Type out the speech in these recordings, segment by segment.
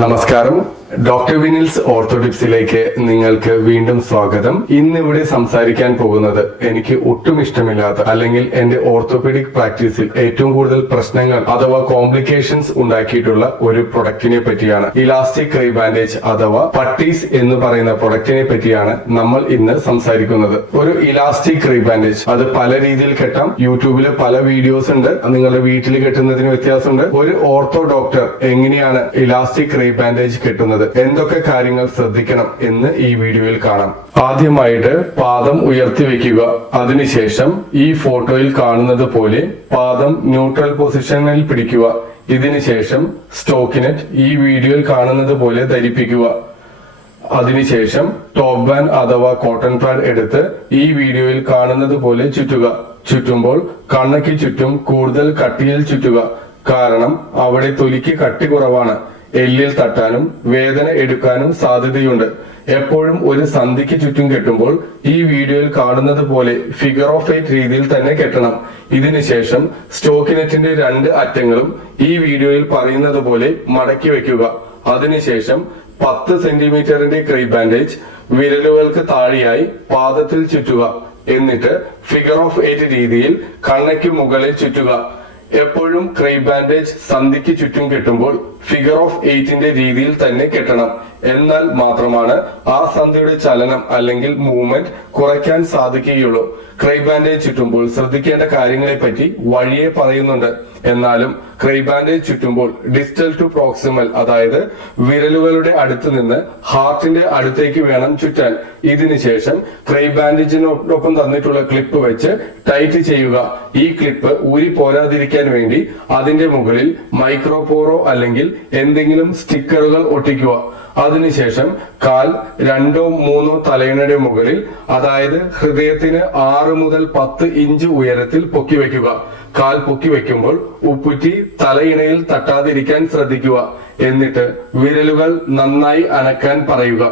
നമസ്കാരം ഡോക്ടർ വിനിൽസ് ഓർത്തോഡിക്സിലേക്ക് നിങ്ങൾക്ക് വീണ്ടും സ്വാഗതം. ഇന്ന് ഇവിടെ സംസാരിക്കാൻ പോകുന്നത് എനിക്ക് ഒട്ടും ഇഷ്ടമില്ലാത്ത അല്ലെങ്കിൽ എന്റെ ഓർത്തോപീഡിക് പ്രാക്ടീസിൽ ഏറ്റവും കൂടുതൽ പ്രശ്നങ്ങൾ അഥവാ കോംപ്ലിക്കേഷൻസ് ഉണ്ടാക്കിയിട്ടുള്ള ഒരു പ്രൊഡക്റ്റിനെ പറ്റിയാണ്. ഇലാസ്റ്റിക് ക്രൈ ബാൻഡേജ് അഥവാ പട്ടീസ് എന്ന് പറയുന്ന പ്രൊഡക്റ്റിനെ പറ്റിയാണ് നമ്മൾ ഇന്ന് സംസാരിക്കുന്നത്. ഒരു ഇലാസ്റ്റിക് ക്രൈ ബാൻഡേജ്. അത് പല രീതിയിൽ കെട്ടാം. യൂട്യൂബിൽ പല വീഡിയോസ് ഉണ്ട്. നിങ്ങളുടെ വീട്ടിൽ കെട്ടുന്നതിന് വ്യത്യാസമുണ്ട്. ഒരു ഓർത്തോ ഡോക്ടർ എങ്ങനെയാണ് ഇലാസ്റ്റിക് ക്രൈ ബാൻഡേജ് കെട്ടുന്നത്? എന്തൊക്കെ കാര്യങ്ങൾ ശ്രദ്ധിക്കണം എന്ന് ഈ വീഡിയോയിൽ കാണാം. ആദ്യമായിട്ട് പാദം ഉയർത്തി വെക്കുക. അതിനുശേഷം ഈ ഫോട്ടോയിൽ കാണുന്നത് പോലെ പാദം ന്യൂട്രൽ പൊസിഷനിൽ പിടിക്കുക. ഇതിനുശേഷം സ്റ്റോക്കിനെറ്റ് ഈ വീഡിയോയിൽ കാണുന്നത് പോലെ ധരിപ്പിക്കുക. അതിനുശേഷം ടോപ്പ് ബാൻ അഥവാ കോട്ടൺ പാഡ് എടുത്ത് ഈ വീഡിയോയിൽ കാണുന്നത് പോലെ ചുറ്റുക. ചുറ്റുമ്പോൾ കണ്ണയ്ക്ക് ചുറ്റും കൂടുതൽ കട്ടിയിൽ ചുറ്റുക. കാരണം അവിടെ തൊലിക്ക് കട്ടി കുറവാണ്. എല്ലിൽ തട്ടാനും വേദന എടുക്കാനും സാധ്യതയുണ്ട്. എപ്പോഴും ഒരു സന്ധിക്ക് ചുറ്റും കെട്ടുമ്പോൾ ഈ വീഡിയോയിൽ കാണുന്നത് പോലെ ഫിഗർ ഓഫ് എയ്റ്റ് രീതിയിൽ തന്നെ കെട്ടണം. ഇതിനുശേഷം സ്റ്റോക്കിനെറ്റിന്റെ രണ്ട് അറ്റങ്ങളും ഈ വീഡിയോയിൽ പറയുന്നത് പോലെ മടക്കി വെക്കുക. അതിനുശേഷം പത്ത് സെന്റിമീറ്ററിന്റെ ക്രീ ബാൻഡേജ് വിരലുകൾക്ക് താഴെയായി പാദത്തിൽ ചുറ്റുക. എന്നിട്ട് ഫിഗർ ഓഫ് എയ്റ്റ് രീതിയിൽ കണ്ണയ്ക്ക് മുകളിൽ ചുറ്റുക. എപ്പോഴും ക്രീ ബാൻഡേജ് സന്ധിക്ക് ചുറ്റും കെട്ടുമ്പോൾ ഫിഗർ ഓഫ് എയ്റ്റിന്റെ രീതിയിൽ തന്നെ കെട്ടണം. എന്നാൽ മാത്രമാണ് ആ സന്ധിയുടെ ചലനം അല്ലെങ്കിൽ മൂവ്മെന്റ് കുറയ്ക്കാൻ സാധിക്കുകയുള്ളൂ. ക്രൈ ബാൻഡേജ് ചുറ്റുമ്പോൾ ശ്രദ്ധിക്കേണ്ട കാര്യങ്ങളെ പറ്റി വഴിയെ പറയുന്നുണ്ട്. എന്നാലും ക്രൈ ബാൻഡേജ് ചുറ്റുമ്പോൾ ഡിസ്റ്റൽ ടു പ്രോക്സിമൽ അതായത് വിരലുകളുടെ അടുത്ത് നിന്ന് ഹാർട്ടിന്റെ അടുത്തേക്ക് വേണം ചുറ്റാൻ. ഇതിനുശേഷം ക്രൈ ബാൻഡേജിനോടൊപ്പം തന്നിട്ടുള്ള ക്ലിപ്പ് വെച്ച് ടൈറ്റ് ചെയ്യുക. ഈ ക്ലിപ്പ് ഊരി പോരാതിരിക്കാൻ വേണ്ടി അതിന്റെ മുകളിൽ മൈക്രോപോറോ അല്ലെങ്കിൽ എന്തെങ്കിലും സ്റ്റിക്കറുകൾ ഒട്ടിക്കുക. അതിനുശേഷം കാൽ രണ്ടോ മൂന്നോ തലയിണയുടെ മുകളിൽ അതായത് ഹൃദയത്തിന് ആറ് മുതൽ പത്ത് ഇഞ്ച് ഉയരത്തിൽ പൊക്കി വെക്കുക കാൽ പൊക്കി വെക്കുമ്പോൾ ഉപ്പുറ്റി തലയിണയിൽ തട്ടാതിരിക്കാൻ ശ്രദ്ധിക്കുക. എന്നിട്ട് വിരലുകൾ നന്നായി അനക്കാൻ പറയുക.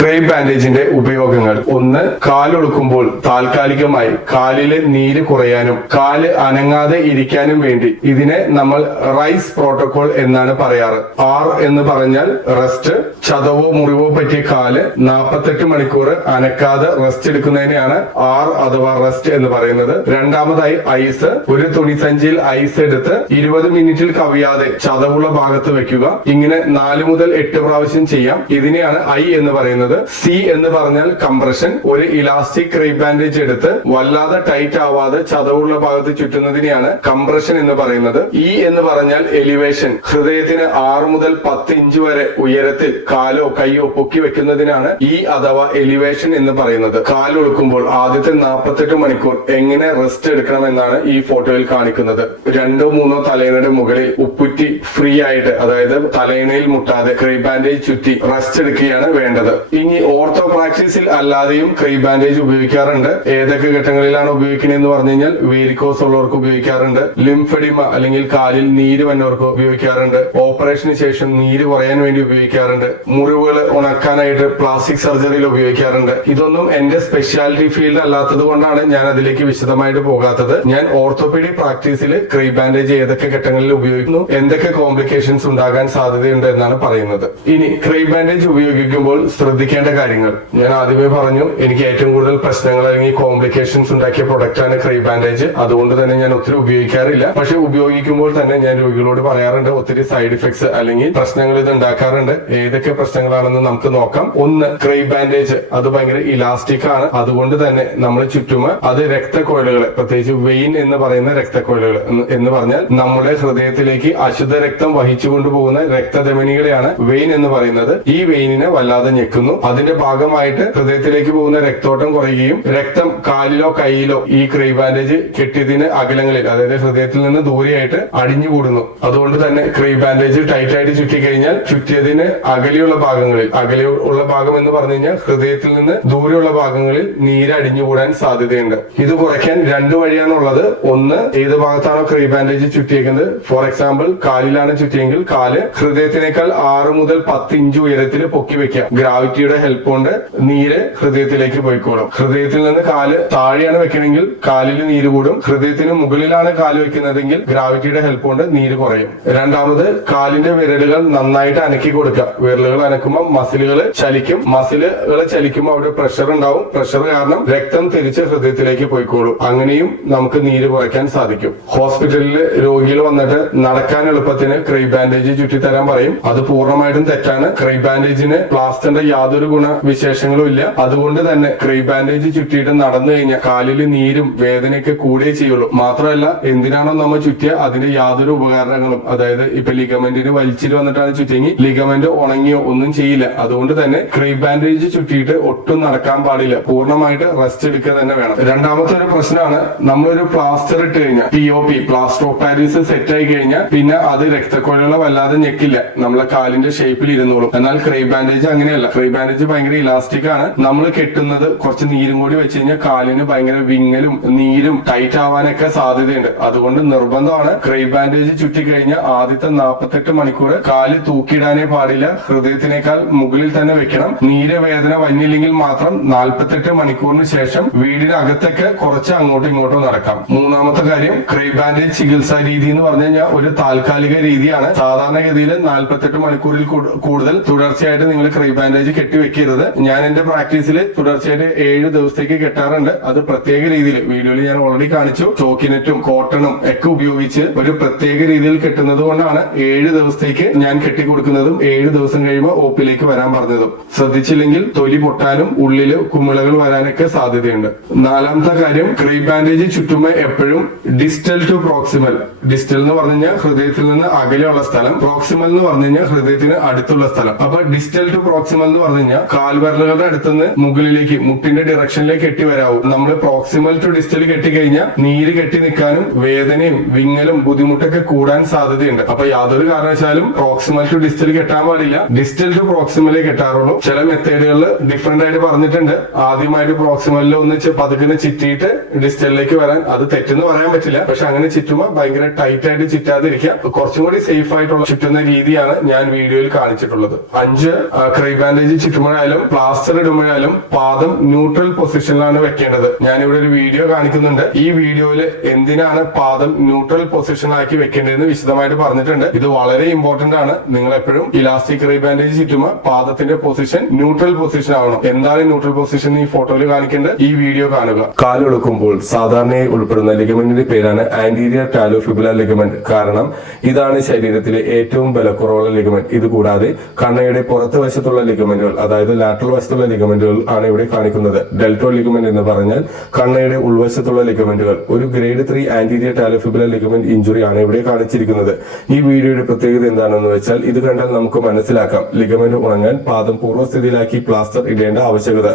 ക്രേ ബാൻഡേജിന്റെ ഉപയോഗങ്ങൾ. ഒന്ന് കാലൊളുക്കുമ്പോൾ താൽക്കാലികമായി കാലിലെ നീര് കുറയാനും കാൽ അനങ്ങാതെ ഇരിക്കാനും വേണ്ടി. ഇതിനെ നമ്മൾ റൈസ് പ്രോട്ടോകോൾ എന്നാണ് പറയാറ്. ആർ എന്ന് പറഞ്ഞാൽ റെസ്റ്റ് ചതവോ മുറിവോ പറ്റിയ കാൽ നാൽപ്പത്തെട്ട് മണിക്കൂർ അനക്കാതെ റെസ്റ്റ് എടുക്കുന്നതിനെയാണ് ആർ അഥവാ റെസ്റ്റ് എന്ന് പറയുന്നത്. രണ്ടാമതായി ഐസ് ഒരു തുണിസഞ്ചിയിൽ ഐസ് എടുത്ത് ഇരുപത് മിനിറ്റിൽ കവിയാതെ ചതവുള്ള ഭാഗത്ത് വെക്കുക. ഇങ്ങനെ നാല് മുതൽ എട്ട് പ്രാവശ്യം ചെയ്യാം. ഇതിനെയാണ് ഐ എന്ന് പറയുന്നത്. സി എന്ന് പറഞ്ഞാൽ കംപ്രഷൻ ഒരു ഇലാസ്റ്റിക് റീബാൻഡേജ് ബാൻഡേജ് എടുത്ത് വല്ലാതെ ടൈറ്റ് ആവാതെ ചതവുള്ള ഭാഗത്ത് ചുറ്റുന്നതിനെയാണ് കംപ്രഷൻ എന്ന് പറയുന്നത്. ഇ എന്ന് പറഞ്ഞാൽ എലിവേഷൻ ഹൃദയത്തിന് ആറ് മുതൽ പത്ത് ഇഞ്ച് വരെ ഉയരത്തിൽ കാലോ കൈയോ പൊക്കി വെക്കുന്നതിനാണ് ഇ അഥവാ എലിവേഷൻ എന്ന് പറയുന്നത്. കാലൊളുക്കുമ്പോൾ ആദ്യത്തെ നാൽപ്പത്തെട്ട് മണിക്കൂർ എങ്ങനെ റെസ്റ്റ് എടുക്കണം എന്നാണ് ഈ ഫോട്ടോയിൽ കാണിക്കുന്നത്. രണ്ടോ മൂന്നോ തലേണയുടെ മുകളിൽ ഉപ്പുറ്റി ഫ്രീ ആയിട്ട് അതായത് തലേണയിൽ മുട്ടാതെ ക്രൈ ബാൻഡേജ് ചുറ്റി റെസ്റ്റ് എടുക്കുകയാണ് വേണ്ടത്. ഇനി ഓർത്തോ പ്രാക്ടീസിൽ അല്ലാതെയും ക്രീ ബാൻഡേജ് ഉപയോഗിക്കാറുണ്ട്. ഏതൊക്കെ ഘട്ടങ്ങളിലാണ് ഉപയോഗിക്കുന്നത് എന്ന് പറഞ്ഞു കഴിഞ്ഞാൽ വേരിക്കോസ് ഉള്ളവർക്ക് ഉപയോഗിക്കാറുണ്ട്. ലിംഫഡിമ അല്ലെങ്കിൽ കാലിൽ നീര് വന്നവർക്ക് ഉപയോഗിക്കാറുണ്ട്. ഓപ്പറേഷന് ശേഷം നീര് കുറയാൻ വേണ്ടി ഉപയോഗിക്കാറുണ്ട്. മുറിവുകൾ ഉണക്കാനായിട്ട് പ്ലാസ്റ്റിക് സർജറിയിൽ ഉപയോഗിക്കാറുണ്ട്. ഇതൊന്നും എന്റെ സ്പെഷ്യാലിറ്റി ഫീൽഡ് അല്ലാത്തത് കൊണ്ടാണ് ഞാൻ അതിലേക്ക് വിശദമായിട്ട് പോകാത്തത്. ഞാൻ ഓർത്തോപീഡിക് പ്രാക്ടീസിൽ ക്രൈ ബാൻഡേജ് ഏതൊക്കെ ഘട്ടങ്ങളിൽ ഉപയോഗിക്കുന്നു എന്തൊക്കെ കോംപ്ലിക്കേഷൻസ് ഉണ്ടാകാൻ സാധ്യതയുണ്ട് എന്നാണ് പറയുന്നത്. ഇനി ക്രൈ ബാൻഡേജ് ഉപയോഗിക്കുമ്പോൾ ശ്രദ്ധിക്കേണ്ട കാര്യങ്ങൾ. ഞാൻ ആദ്യമേ പറഞ്ഞു എനിക്ക് ഏറ്റവും കൂടുതൽ പ്രശ്നങ്ങൾ അല്ലെങ്കിൽ കോംപ്ലിക്കേഷൻസ് ഉണ്ടാക്കിയ പ്രൊഡക്റ്റ് ആണ് ക്രൈ ബാൻഡേജ് അതുകൊണ്ട് തന്നെ ഞാൻ ഒത്തിരി ഉപയോഗിക്കാറില്ല. പക്ഷെ ഉപയോഗിക്കുമ്പോൾ തന്നെ ഞാൻ രോഗികളോട് പറയാറുണ്ട് ഒത്തിരി സൈഡ് ഇഫക്ട്സ് അല്ലെങ്കിൽ പ്രശ്നങ്ങൾ ഇത് ഉണ്ടാക്കാറുണ്ട്. ഏതൊക്കെ പ്രശ്നങ്ങളാണെന്ന് നമുക്ക് നോക്കാം. ഒന്ന് ക്രൈ ബാൻഡേജ് അത് ഭയങ്കര ഇലാസ്റ്റിക് ആണ്. അതുകൊണ്ട് തന്നെ നമ്മൾ ചുറ്റുമ അത് രക്തക്കോയിലുകൾ പ്രത്യേകിച്ച് വെയിൻ എന്ന് പറയുന്ന രക്തക്കോയിലുകൾ എന്ന് പറഞ്ഞാൽ നമ്മുടെ ഹൃദയത്തിലേക്ക് അശുദ്ധ രക്തം വഹിച്ചു കൊണ്ടുപോകുന്ന രക്തധമനികളെയാണ് വെയിൻ എന്ന് പറയുന്നത്. ഈ വെയിനിനെ വല്ലാതെ ഞെക്കുന്നു. അതിന്റെ ഭാഗമായിട്ട് ഹൃദയത്തിലേക്ക് പോകുന്ന രക്തോട്ടം കുറയുകയും രക്തം കാലിലോ കൈയിലോ ഈ ക്രീ ബാൻഡേജ് കെട്ടിയതിന് അകലങ്ങളിൽ അതായത് ഹൃദയത്തിൽ നിന്ന് ദൂരെയായിട്ട് അടിഞ്ഞു കൂടുന്നു അതുകൊണ്ട് തന്നെ ക്രീ ബാൻഡേജ് ടൈറ്റ് ആയിട്ട് ചുറ്റി കഴിഞ്ഞാൽ ചുറ്റിയതിന് അകലെയുള്ള ഭാഗങ്ങളിൽ അകലെയുള്ള ഭാഗം എന്ന് പറഞ്ഞു കഴിഞ്ഞാൽ ഹൃദയത്തിൽ നിന്ന് ദൂരെയുള്ള ഭാഗങ്ങളിൽ നീര് അടിഞ്ഞു കൂടാൻ സാധ്യതയുണ്ട്. ഇത് കുറയ്ക്കാൻ രണ്ടു വഴിയാണുള്ളത്. ഒന്ന് ഏത് ഭാഗത്താണോ ക്രീ ബാൻഡേജ് ചുറ്റിയേക്കുന്നത്? ഫോർ എക്സാമ്പിൾ കാലിലാണ് ചുറ്റിയെങ്കിൽ കാൽ. ഹൃദയത്തിനേക്കാൾ ആറ് മുതൽ പത്ത് ഇഞ്ച് ഉയരത്തിൽ പൊക്കി വെക്കാം ഗ്രാവിറ്റി ഗ്രാവിറ്റിയുടെ ഹെൽപ്പ് കൊണ്ട് നീര് ഹൃദയത്തിലേക്ക് പോയിക്കോളും. ഹൃദയത്തിൽ നിന്ന് കാൽ താഴെയാണ് വെക്കണമെങ്കിൽ കാലിൽ നീര് കൂടും. ഹൃദയത്തിന് മുകളിലാണ് കാൽ വെക്കുന്നതെങ്കിൽ ഗ്രാവിറ്റിയുടെ ഹെൽപ്പ് കൊണ്ട് നീര് കുറയും. രണ്ടാമത് കാലിന്റെ വിരലുകൾ നന്നായിട്ട് അനക്കി കൊടുക്കുക. വിരലുകൾ അനക്കുമ്പോൾ മസിലുകൾ ചലിക്കും. മസിലുകൾ ചലിക്കുമ്പോൾ അവിടെ പ്രഷർ ഉണ്ടാവും. പ്രഷർ കാരണം രക്തം തിരിച്ച് ഹൃദയത്തിലേക്ക് പോയിക്കോളും. അങ്ങനെയും നമുക്ക് നീര് കുറയ്ക്കാൻ സാധിക്കും. ഹോസ്പിറ്റലിൽ രോഗികൾ വന്നിട്ട് നടക്കാൻ എളുപ്പത്തിന് ക്രൈ ബാൻഡേജ് ചുറ്റിത്തരാൻ പറയും. അത് പൂർണമായിട്ടും തെറ്റാണ്. ക്രൈ ബാൻഡേജിന് പ്ലാസ്റ്ററിന്റെ യാതൊരു ഗുണവിശേഷങ്ങളും ഇല്ല. അതുകൊണ്ട് തന്നെ ക്രീ ബാൻഡേജ് ചുറ്റിയിട്ട് നടന്നു കഴിഞ്ഞാൽ കാലിൽ നീരും വേദനയൊക്കെ കൂടേ ചെയ്യുള്ളൂ. മാത്രമല്ല എന്തിനാണോ നമ്മൾ ചുറ്റിയ അതിന്റെ യാതൊരു ഉപകരണങ്ങളും അതായത് ഇപ്പൊ ലിഗമെന്റിന് വലിച്ചിൽ വന്നിട്ടാണ് ചുറ്റിയെങ്കിൽ ലിഗമെന്റ് ഉണങ്ങിയോ ഒന്നും ചെയ്യില്ല. അതുകൊണ്ട് തന്നെ ക്രീ ബാൻഡേജ് ചുറ്റിയിട്ട് ഒട്ടും നടക്കാൻ പാടില്ല. പൂർണമായിട്ട് റെസ്റ്റ് എടുക്കുക തന്നെ വേണം. രണ്ടാമത്തെ ഒരു പ്രശ്നമാണ് നമ്മളൊരു പ്ലാസ്റ്റർ ഇട്ട് കഴിഞ്ഞാൽ P O P plaster of Paris set ആയി കഴിഞ്ഞാൽ പിന്നെ അത് രക്തക്കൊഴകളെ വല്ലാതെ ഞെക്കില്ല. നമ്മളെ കാലിന്റെ ഷേപ്പിൽ ഇരുന്നോളും. എന്നാൽ ക്രീ ബാൻഡേജ് അങ്ങനെയല്ല. ക്രൈ ബാൻഡേജ് ഭയങ്കര ഇലാസ്റ്റിക് ആണ്. നമ്മൾ കെട്ടുന്നത് കുറച്ച് നീരും കൂടി വെച്ച് കഴിഞ്ഞാൽ കാലിന് ഭയങ്കര വിങ്ങലും നീരും ടൈറ്റ് ആവാനൊക്കെ സാധ്യതയുണ്ട്. അതുകൊണ്ട് നിർബന്ധമാണ് ക്രൈ ബാൻഡേജ് ചുറ്റി കഴിഞ്ഞാൽ ആദ്യത്തെ നാൽപ്പത്തെട്ട് മണിക്കൂർ കാൽ തൂക്കിയിടാനേ പാടില്ല. ഹൃദയത്തിനേക്കാൾ മുകളിൽ തന്നെ വെക്കണം. നീര് വേദന വന്നില്ലെങ്കിൽ മാത്രം നാൽപ്പത്തെട്ട് മണിക്കൂറിന് ശേഷം വീടിനകത്തൊക്കെ കുറച്ച് അങ്ങോട്ടും ഇങ്ങോട്ടും നടക്കാം. മൂന്നാമത്തെ കാര്യം ക്രൈ ബാൻഡേജ് ചികിത്സാ രീതി എന്ന് പറഞ്ഞു കഴിഞ്ഞാൽ ഒരു താൽക്കാലിക രീതിയാണ്. സാധാരണഗതിയിൽ നാൽപ്പത്തെട്ട് മണിക്കൂറിൽ കൂടുതൽ തുടർച്ചയായിട്ട് നിങ്ങൾ ക്രൈ ബാൻഡേജ് കെട്ടിവെക്കരുത് ഞാൻ എന്റെ പ്രാക്ടീസിൽ തുടർച്ചയായിട്ട് ഏഴ് ദിവസത്തേക്ക് കെട്ടാറുണ്ട്. അത് പ്രത്യേക രീതിയിൽ. വീഡിയോയിൽ ഞാൻ ഓൾറെഡി കാണിച്ചു. ചോക്കിനെറ്റും കോട്ടണും ഒക്കെ ഉപയോഗിച്ച് ഒരു പ്രത്യേക രീതിയിൽ കെട്ടുന്നത് കൊണ്ടാണ് ഏഴ് ദിവസത്തേക്ക് ഞാൻ കെട്ടിക്കൊടുക്കുന്നതും ഏഴ് ദിവസം കഴിയുമ്പോൾ ഓപ്പിലേക്ക് വരാൻ പറഞ്ഞതും. ശ്രദ്ധിച്ചില്ലെങ്കിൽ തൊലി പൊട്ടാനും ഉള്ളിൽ കുമിളകൾ വരാനൊക്കെ സാധ്യതയുണ്ട്. നാലാമത്തെ കാര്യം ക്രീ ബാൻഡേജ് ചുറ്റുമ്പോൾ എപ്പോഴും ഡിസ്റ്റൽ ടു പ്രോക്സിമൽ ഡിസ്റ്റൽ എന്ന് പറഞ്ഞു ഹൃദയത്തിൽ നിന്ന് അകലെയുള്ള സ്ഥലം. പ്രോക്സിമൽ എന്ന് പറഞ്ഞു കഴിഞ്ഞാൽ ഹൃദയത്തിന് അടുത്തുള്ള സ്ഥലം. അപ്പൊ ഡിസ്റ്റൽ ടു പ്രോക്സിമൽ എന്ന് പറഞ്ഞു കഴിഞ്ഞാൽ കാൽവരലുകളുടെ അടുത്തുനിന്ന് മുകളിലേക്ക് മുട്ടിന്റെ ഡിറക്ഷനിലേക്ക് കെട്ടി വരാവും. നമ്മൾ പ്രോക്സിമൽ ടു ഡിസ്റ്റൽ കെട്ടി കഴിഞ്ഞാൽ നീര് കെട്ടി നിൽക്കാനും വേദനയും വിങ്ങലും ബുദ്ധിമുട്ടൊക്കെ കൂടാൻ സാധ്യതയുണ്ട്. അപ്പൊ യാതൊരു കാരണവശാലും പ്രോക്സിമൽ ടു ഡിസ്റ്റൽ കെട്ടാൻ പാടില്ല. ഡിസ്റ്റൽ ടു പ്രോക്സിമലേ കെട്ടാറുള്ളൂ. ചില മെത്തേഡുകളിൽ ഡിഫറെന്റ് ആയിട്ട് പറഞ്ഞിട്ടുണ്ട്. ആദ്യമായിട്ട് പ്രോക്സിമലിൽ ഒന്ന് പതുക്കെ ചിറ്റിയിട്ട് ഡിസ്റ്റലിലേക്ക് വരാൻ അത് തെറ്റെന്ന് പറയാൻ പറ്റില്ല. പക്ഷെ അങ്ങനെ ചുറ്റുമ്പോൾ ഭയങ്കര ടൈറ്റ് ആയിട്ട് ചിറ്റാതിരിക്കുക കുറച്ചും കൂടി സേഫ് ആയിട്ടുള്ള ചുറ്റുന്ന രീതിയാണ് ഞാൻ വീഡിയോയിൽ കാണിച്ചിട്ടുള്ളത്. അഞ്ച് ക്രൈ ബാൻഡേജ് ചുറ്റുമ്പോഴായാലും പ്ലാസ്റ്റർ ഇടുമ്പോഴായാലും പാദം ന്യൂട്രൽ പൊസിഷനിലാണ് വെക്കേണ്ടത്. ഞാനിവിടെ ഒരു വീഡിയോ കാണിക്കുന്നുണ്ട്. ഈ വീഡിയോയിൽ എന്തിനാണ് പാദം ന്യൂട്രൽ പൊസിഷനാക്കി വെക്കേണ്ടതെന്ന് വിശദമായിട്ട് പറഞ്ഞിട്ടുണ്ട്. ഇത് വളരെ ഇമ്പോർട്ടന്റ് ആണ്. നിങ്ങൾ എപ്പോഴും ഇലാസ്റ്റിക് റീബാൻഡേജ് ബാൻഡേജ് ചുറ്റുമ്പോൾ പാദത്തിന്റെ പൊസിഷൻ ന്യൂട്രൽ പൊസിഷൻ ആവണം. എന്താണ് ന്യൂട്രൽ പൊസിഷൻ ഈ ഫോട്ടോയിൽ കാണിക്കേണ്ടത്? ഈ വീഡിയോ കാണുക. കാലൊടുക്കുമ്പോൾ സാധാരണയായി ഉൾപ്പെടുന്ന ലിഗമെന്റിന്റെ പേരാണ് ആന്റീരിയർ ടാലോഫിബുലർ ലിഗമെന്റ് കാരണം ഇതാണ് ശരീരത്തിലെ ഏറ്റവും ബലക്കുറവുള്ള ലിഗമെന്റ് ഇത് കൂടാതെ കണ്ണയുടെ പുറത്ത് വശത്തുള്ള ലിഗമെന്റുകൾ അതായത് ലാറ്ററൽ വശത്തുള്ള ലിഗമെന്റുകൾ ആണ് ഇവിടെ കാണിക്കുന്നത്. ഡെൽറ്റോ ലിഗമെന്റ് എന്ന് പറഞ്ഞാൽ കണ്ണയുടെ ഉൾവശത്തുള്ള ലിഗമെന്റുകൾ ഒരു grade three anterior talofibular ligament injury ആണ് ഇവിടെ കാണിച്ചിരിക്കുന്നത്. ഈ വീഡിയോയുടെ പ്രത്യേകത എന്താണെന്ന് വെച്ചാൽ ഇത് കണ്ടാൽ നമുക്ക് മനസ്സിലാക്കാം. ലിഗമെന്റ് ഉണങ്ങാൻ പാദം പൂർവസ്ഥിതിയിലാക്കി പ്ലാസ്റ്റർ ഇടേണ്ട ആവശ്യകത.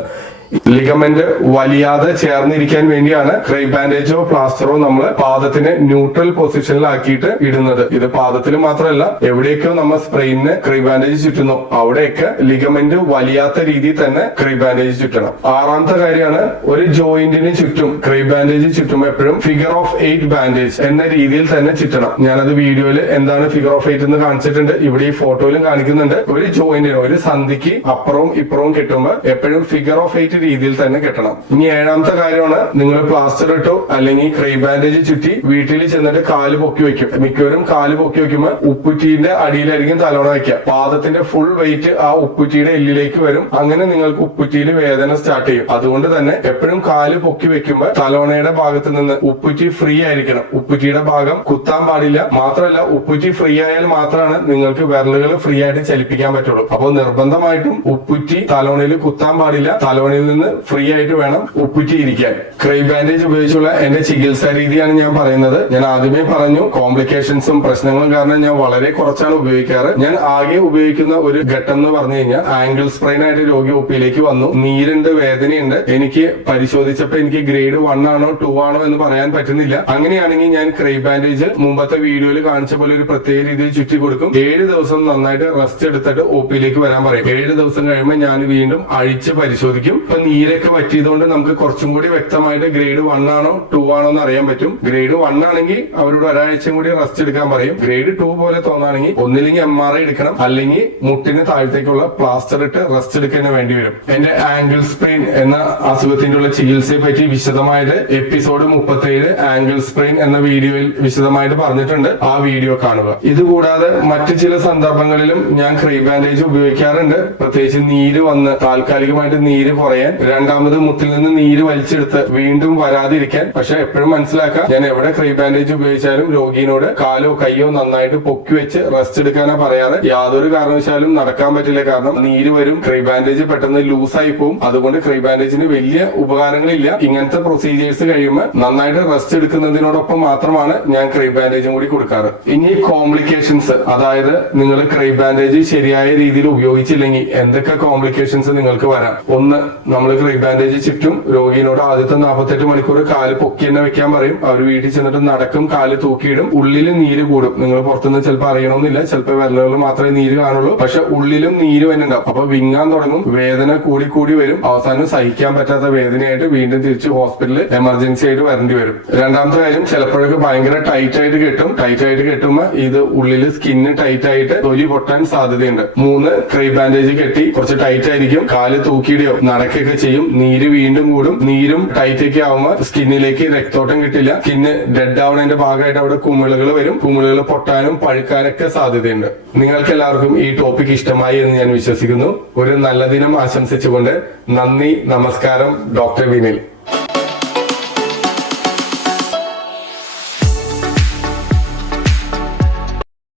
ലിഗമെന്റ് വലിയാതെ ചേർന്നിരിക്കാൻ വേണ്ടിയാണ് ക്രൈ ബാൻഡേജോ പ്ലാസ്റ്ററോ നമ്മൾ പാദത്തിന് ന്യൂട്രൽ പൊസിഷനിലാക്കിയിട്ട് ഇടുന്നത്. ഇത് പാദത്തിൽ മാത്രമല്ല എവിടെയൊക്കെ നമ്മൾ സ്പ്രെയിന് ക്രൈ ബാൻഡേജ് ചുറ്റുന്നു. അവിടെയൊക്കെ ലിഗമെന്റ് വലിയാത്ത രീതിയിൽ തന്നെ ക്രൈ ബാൻഡേജ് ചുറ്റണം. ആറാമത്തെ കാര്യമാണ് ഒരു ജോയിന്റിന് ചുറ്റും ക്രൈ ബാൻഡേജ് ചുറ്റും എപ്പോഴും ഫിഗർ ഓഫ് എയ്റ്റ് ബാൻഡേജ് എന്ന രീതിയിൽ തന്നെ ചുറ്റണം. ഞാനത് വീഡിയോയിൽ എന്താണ് ഫിഗർ ഓഫ് എയ്റ്റ് എന്ന് കാണിച്ചിട്ടുണ്ട്. ഇവിടെ ഈ ഫോട്ടോയിലും കാണിക്കുന്നുണ്ട്. ഒരു ജോയിന്റിന് ഒരു സന്ധിക്ക് അപ്പുറവും ഇപ്പുറവും കിട്ടുമ്പോൾ എപ്പോഴും ഫിഗർ ഓഫ് എയ്റ്റ് രീതിയിൽ തന്നെ കെട്ടണം. ഇനി ഏഴാമത്തെ കാര്യമാണ് നിങ്ങൾ പ്ലാസ്റ്റർ ഇട്ടു അല്ലെങ്കിൽ ക്രൈ ബാൻഡേജ് ചുറ്റി വീട്ടിൽ ചെന്നിട്ട് കാൽ പൊക്കി വെക്കും. മിക്കവരും കാൽ പൊക്കി വെക്കുമ്പോൾ ഉപ്പുറ്റീന്റെ അടിയിലായിരിക്കും തലോണ വെക്കുക. പാദത്തിന്റെ ഫുൾ വെയിറ്റ് ആ ഉപ്പുറ്റിയുടെ എല്ലിലേക്ക് വരും. അങ്ങനെ നിങ്ങൾക്ക് ഉപ്പുറ്റിയിൽ വേദന സ്റ്റാർട്ട് ചെയ്യും. അതുകൊണ്ട് തന്നെ എപ്പോഴും കാൽ പൊക്കി വെക്കുമ്പോൾ തലോണയുടെ ഭാഗത്ത് നിന്ന് ഉപ്പുറ്റി ഫ്രീ ആയിരിക്കണം. ഉപ്പുറ്റിയുടെ ഭാഗം കുത്താൻ പാടില്ല. മാത്രമല്ല ഉപ്പുറ്റി ഫ്രീ ആയാൽ മാത്രമാണ് നിങ്ങൾക്ക് വിരലുകൾ ഫ്രീ ആയിട്ട് ചലിപ്പിക്കാൻ പറ്റുള്ളൂ. അപ്പോൾ നിർബന്ധമായിട്ടും ഉപ്പുറ്റി തലോണയിൽ കുത്താൻ പാടില്ല. തലോണയിൽ നിന്ന് ഫ്രീ ആയിട്ട് വേണം ഒപ്പിച്ചിരിക്കാൻ. ക്രൈ ബാൻഡേജ് ഉപയോഗിച്ചുള്ള എന്റെ ചികിത്സാ രീതിയാണ് ഞാൻ പറയുന്നത്. ഞാൻ ആദ്യമേ പറഞ്ഞു കോംപ്ലിക്കേഷൻസും പ്രശ്നങ്ങളും കാരണം ഞാൻ വളരെ കുറച്ചാണ് ഉപയോഗിക്കാറ്. ഞാൻ ആകെ ഉപയോഗിക്കുന്ന ഒരു ഘട്ടം എന്ന് പറഞ്ഞു കഴിഞ്ഞാൽ ആംഗിൾ സ്പ്രെയിൻ ആയിട്ട് രോഗി ഒപ്പിയിലേക്ക് വന്നു. നീരുണ്ട് വേദനയുണ്ട്. എനിക്ക് പരിശോധിച്ചപ്പോ എനിക്ക് ഗ്രേഡ് വൺ ആണോ ടു ആണോ എന്ന് പറയാൻ പറ്റുന്നില്ല. അങ്ങനെയാണെങ്കിൽ ഞാൻ ക്രൈ ബാൻഡേജ് മുമ്പത്തെ വീഡിയോയിൽ കാണിച്ച പോലെ ഒരു പ്രത്യേക രീതിയിൽ ചുറ്റി കൊടുക്കും. ഏഴ് ദിവസം നന്നായിട്ട് റെസ്റ്റ് എടുത്തിട്ട് ഒ പിയിലേക്ക് വരാൻ പറയും. ഏഴ് ദിവസം കഴിയുമ്പോൾ ഞാൻ വീണ്ടും അഴിച്ച് പരിശോധിക്കും. ഇപ്പൊ നീരൊക്കെ പറ്റിയതുകൊണ്ട് നമുക്ക് കുറച്ചും കൂടി വ്യക്തമായിട്ട് ഗ്രേഡ് വൺ ആണോ ടു ആണോ എന്ന് അറിയാൻ പറ്റും. ഗ്രേഡ് വൺ ആണെങ്കിൽ അവരോട് ഒരാഴ്ചയും കൂടി റെസ്റ്റ് എടുക്കാൻ പറയും. ഗ്രേഡ് ടു പോലെ തോന്നുകയാണെങ്കിൽ ഒന്നില്ലെങ്കിൽ എം ആർ ഐ എടുക്കണം. അല്ലെങ്കിൽ മുട്ടിന് താഴത്തേക്കുള്ള പ്ലാസ്റ്റർ ഇട്ട് റെസ്റ്റ് എടുക്കാൻ വേണ്ടി വരും. എന്റെ ആംഗിൾ സ്പ്രെയിൻ എന്ന അസുഖത്തിന്റെ ഉള്ള ചികിത്സയെ പറ്റി വിശദമായിട്ട് എപ്പിസോഡ് മുപ്പത്തേഴ് ആംഗിൾ സ്പ്രെയിൻ എന്ന വീഡിയോയിൽ വിശദമായിട്ട് പറഞ്ഞിട്ടുണ്ട്. ആ വീഡിയോ കാണുക. ഇതുകൂടാതെ മറ്റു ചില സന്ദർഭങ്ങളിലും ഞാൻ ക്രീ ബാൻഡേജ് ഉപയോഗിക്കാറുണ്ട്. പ്രത്യേകിച്ച് നീര് വന്ന് താൽക്കാലികമായിട്ട് നീര് കുറയാൻ രണ്ടാമത് മുട്ടിൽ നിന്ന് നീര് വലിച്ചെടുത്ത് വീണ്ടും വരാതിരിക്കാൻ. പക്ഷെ എപ്പോഴും മനസ്സിലാക്കാം ഞാൻ എവിടെ ക്രീ ബാൻഡേജ് ഉപയോഗിച്ചാലും രോഗിയോട് കാലോ കയ്യോ നന്നായിട്ട് പൊക്കി വെച്ച് റെസ്റ്റ് എടുക്കാനാ പറയാറ്. യാതൊരു കാരണവശാലും നടക്കാൻ പറ്റില്ല. കാരണം നീര് വരും ക്രീ ബാൻഡേജ് പെട്ടെന്ന് ലൂസായി പോകും അതുകൊണ്ട് ക്രീ ബാൻഡേജിന് വലിയ ഉപകാരങ്ങളില്ല. ഇങ്ങനത്തെ പ്രൊസീജിയേഴ്സ് കഴിയുമ്പോൾ നന്നായിട്ട് റെസ്റ്റ് എടുക്കുന്നതിനോടൊപ്പം മാത്രമാണ് ഞാൻ ക്രീ ബാൻഡേജും കൂടി കൊടുക്കാറ്. ഇനി കോംപ്ലിക്കേഷൻസ് അതായത് നിങ്ങൾ ക്രീ ബാൻഡേജ് ശരിയായ രീതിയിൽ ഉപയോഗിച്ചില്ലെങ്കിൽ എന്തൊക്കെ കോംപ്ലിക്കേഷൻസ് നിങ്ങൾക്ക് വരാം? ഒന്ന് നമ്മൾ ക്രീ ബാൻഡേജ് ചുറ്റും രോഗിയോട് ആദ്യത്തെ നാൽപ്പത്തെട്ട് മണിക്കൂർ കാൽ പൊക്കി തന്നെ വെക്കാൻ പറയും. അവർ വീട്ടിൽ ചെന്നിട്ട് നടക്കും കാൽ തൂക്കിയിടും. ഉള്ളിൽ നീര് കൂടും. നിങ്ങൾ പുറത്തുനിന്ന് ചിലപ്പോൾ അറിയണമെന്നില്ല. ചിലപ്പോൾ വിരലുകൾ മാത്രമേ നീര് കാണുള്ളൂ. പക്ഷെ ഉള്ളിലും നീര് തന്നെ ഉണ്ടാവും അപ്പൊ വിങ്ങാൻ തുടങ്ങും. വേദന കൂടി കൂടി വരും. അവസാനം സഹിക്കാൻ പറ്റാത്ത വേദനയായിട്ട് വീണ്ടും തിരിച്ച് ഹോസ്പിറ്റലിൽ എമർജൻസി ആയിട്ട് വരേണ്ടി വരും. രണ്ടാമത്തെ കാര്യം ചിലപ്പോഴൊക്കെ ഭയങ്കര ടൈറ്റ് ആയിട്ട് കെട്ടും. ടൈറ്റ് ആയിട്ട് കെട്ടുമ്പോൾ ഇത് ഉള്ളിൽ സ്കിന്ന് ടൈറ്റ് ആയിട്ട് തൊലി പൊട്ടാൻ സാധ്യതയുണ്ട്. മൂന്ന് ക്രൈ ബാൻഡേജ് കെട്ടി കുറച്ച് ടൈറ്റ് ആയിരിക്കും. കാൽ തൂക്കിയിടുകയോ നടക്കുകയൊക്കെ ചെയ്യും. നീര് വീണ്ടും കൂടും. നീരും ടൈറ്റേക്ക് ഒക്കെ ആവുമ്പോൾ സ്കിന്നിലേക്ക് രക്തോട്ടം കിട്ടില്ല. സ്കിന്ന് ഡെഡ് ആവുന്നതിന്റെ ഭാഗമായിട്ട് അവിടെ കുമിളുകൾ വരും. കുമിളുകൾ പൊട്ടാനും പഴുക്കാനൊക്കെ സാധ്യതയുണ്ട്. നിങ്ങൾക്ക് എല്ലാവർക്കും ഈ ടോപ്പിക് ഇഷ്ടമായി എന്ന് ഞാൻ വിശ്വസിക്കുന്നു. ഒരു നല്ല ദിനം ആശംസിച്ചുകൊണ്ട് നന്ദി നമസ്കാരം ഡോക്ടർ വിനിൽ.